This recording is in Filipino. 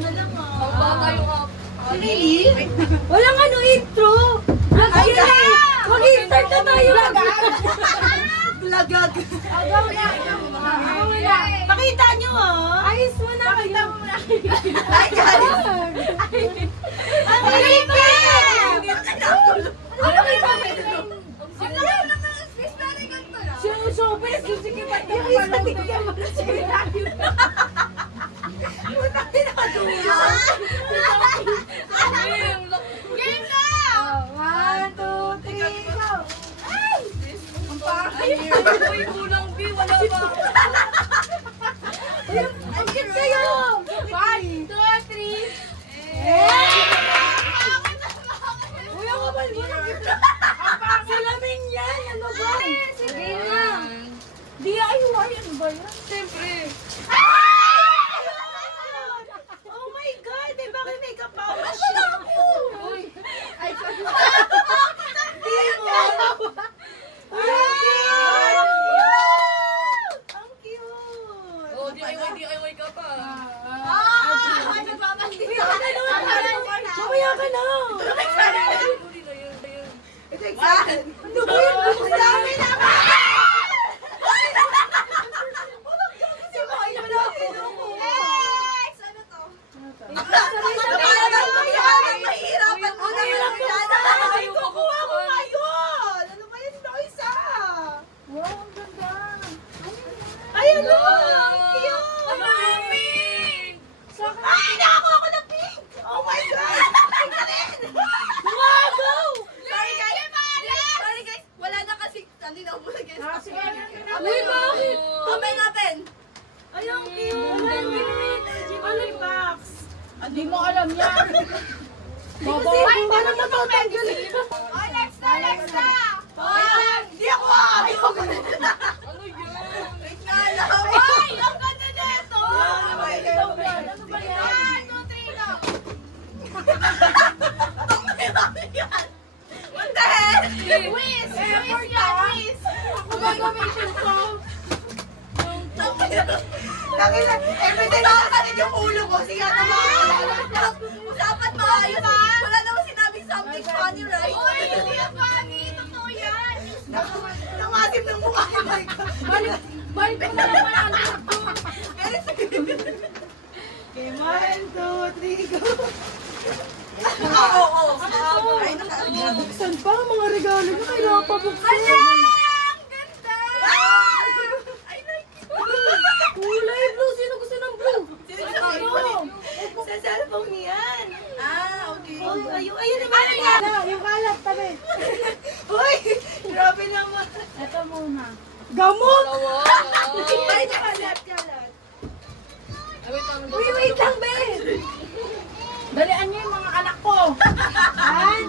na lang ah. Ang bata yung up. Really? Walang ano intro. Ay, mag-start na tayo. Lagag. Agaw na. Pakita nyo ah. Ayos mo na. Pakita mo na. Ay, guys. Ang hiripin! Ano kayo ba? Showbiz, susikipat na yung isa tigyan mo na siya. Punta pinakadula. Game na! 1, 2, 3, go! Ay! Ang pangay! Uy, kulang B, wala ba? Ang cute kayo! 1, 2, 3. Uy, ang kapal mo na cute. Salamin yan! Ano ba? Sige na! DIY, ano ba yan? Siyempre. Oh my God! May bakit makeup pa ako? Wala ako! Uy. Ay, sorry. Ang cute! Oh, DIY ka pa. Mamaya ka na! Huli na yun. Ano ba yun? Ang dami naman! Uy, bakit? Kamay natin! Ay, ang cute! Ano yung box? Hindi mo alam yan. Ay, paano matatanggal? Ay, next na! Hindi ako ayaw! Ano yun? Ay, ang ganda na ito! Ano ba yan? Ano ba yan? 2, 3 lang. What the hell? Quiz! Quiz yan, quiz! Ako ba gamitin ko? Nakita, everyday nakakalit yung ulo ko. Sige, ano ba? Usapan maayos ha? Wala naman sinabing something funny, right? Uy, hindi yan funny! Totoo yan! Nangasim ng mukha ko. My God. Balik mo na naman! Okay, 1, 2, 3, go. Oo! Ay, nakakabuksan pa ang mga regalo nyo. Kailangan pa buksan. Ang ganda! I like it. Kulay blue! Sino gusto ng blue? Sa cellphone niyan. Okay. Oh, ayun naman. Yung kalat, tabi. Uy, grabe naman. Ito muna. Gamot! Dalawa. Ay, kalat. Ay, wait lang. Uy, wait lang, Ben. Dalian niyo yung mga anak ko. 1,